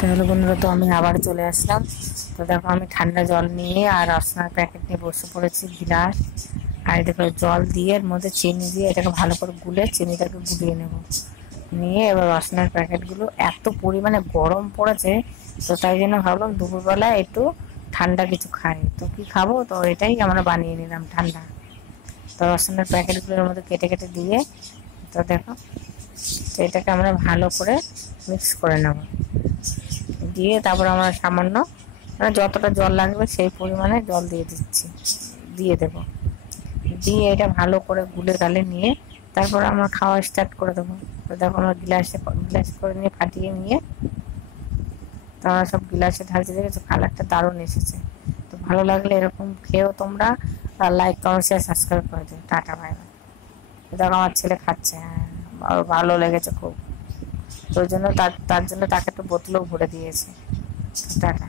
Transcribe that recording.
তাহলে বন্ধুরা, তো আমি আবার চলে আসলাম। তো দেখো, আমি ঠান্ডা জল নিয়ে আর রসনার প্যাকেট নিয়ে বসে পড়েছি, গিলাস। আর দেখো, জল দিয়ে এর মধ্যে চিনি দিয়ে এটাকে ভালো করে গুলে চিনিটাকে গুলিয়ে নেব। নিয়ে এবার রসনার প্যাকেটগুলো এত পরিমাণে গরম পড়েছে, তো তাই জন্য ভাবলাম দুপুরবেলা একটু ঠান্ডা কিছু খাই। তো কি খাবো, তো এটাই আমরা বানিয়ে নিলাম ঠান্ডা। তো রসুনের প্যাকেটগুলোর মধ্যে কেটে কেটে দিয়ে, তো দেখো, তো এটাকে আমরা ভালো করে মিক্স করে নেব। দিয়ে তারপর আমরা সামান্য, মানে যতটা জল লাগবে সেই পরিমাণে জল দিয়ে দিচ্ছি, দিয়ে দেব। দিয়ে এটা ভালো করে গুলে গালে নিয়ে তারপর আমরা খাওয়া স্টার্ট করে দেবো। তো দেখো, আমরা গ্লাস করে নিয়ে ফাটিয়ে নিয়ে, তো আমরা সব গ্লাসে ঢালতে দেখেছো, কালারটা দারুণ এসেছে। তো ভালো লাগলে এরকম খেয়েও তোমরা, আর লাইক কমেন্ট শেয়ার সাবস্ক্রাইব করে দিও। Tata, bye bye. দেখো, আমার ছেলে খাচ্ছে, হ্যাঁ, ভালো লেগেছে খুব। তো ওই জন্য তার জন্য তাকে একটু বোতলেও ভরে দিয়েছে। টাটা।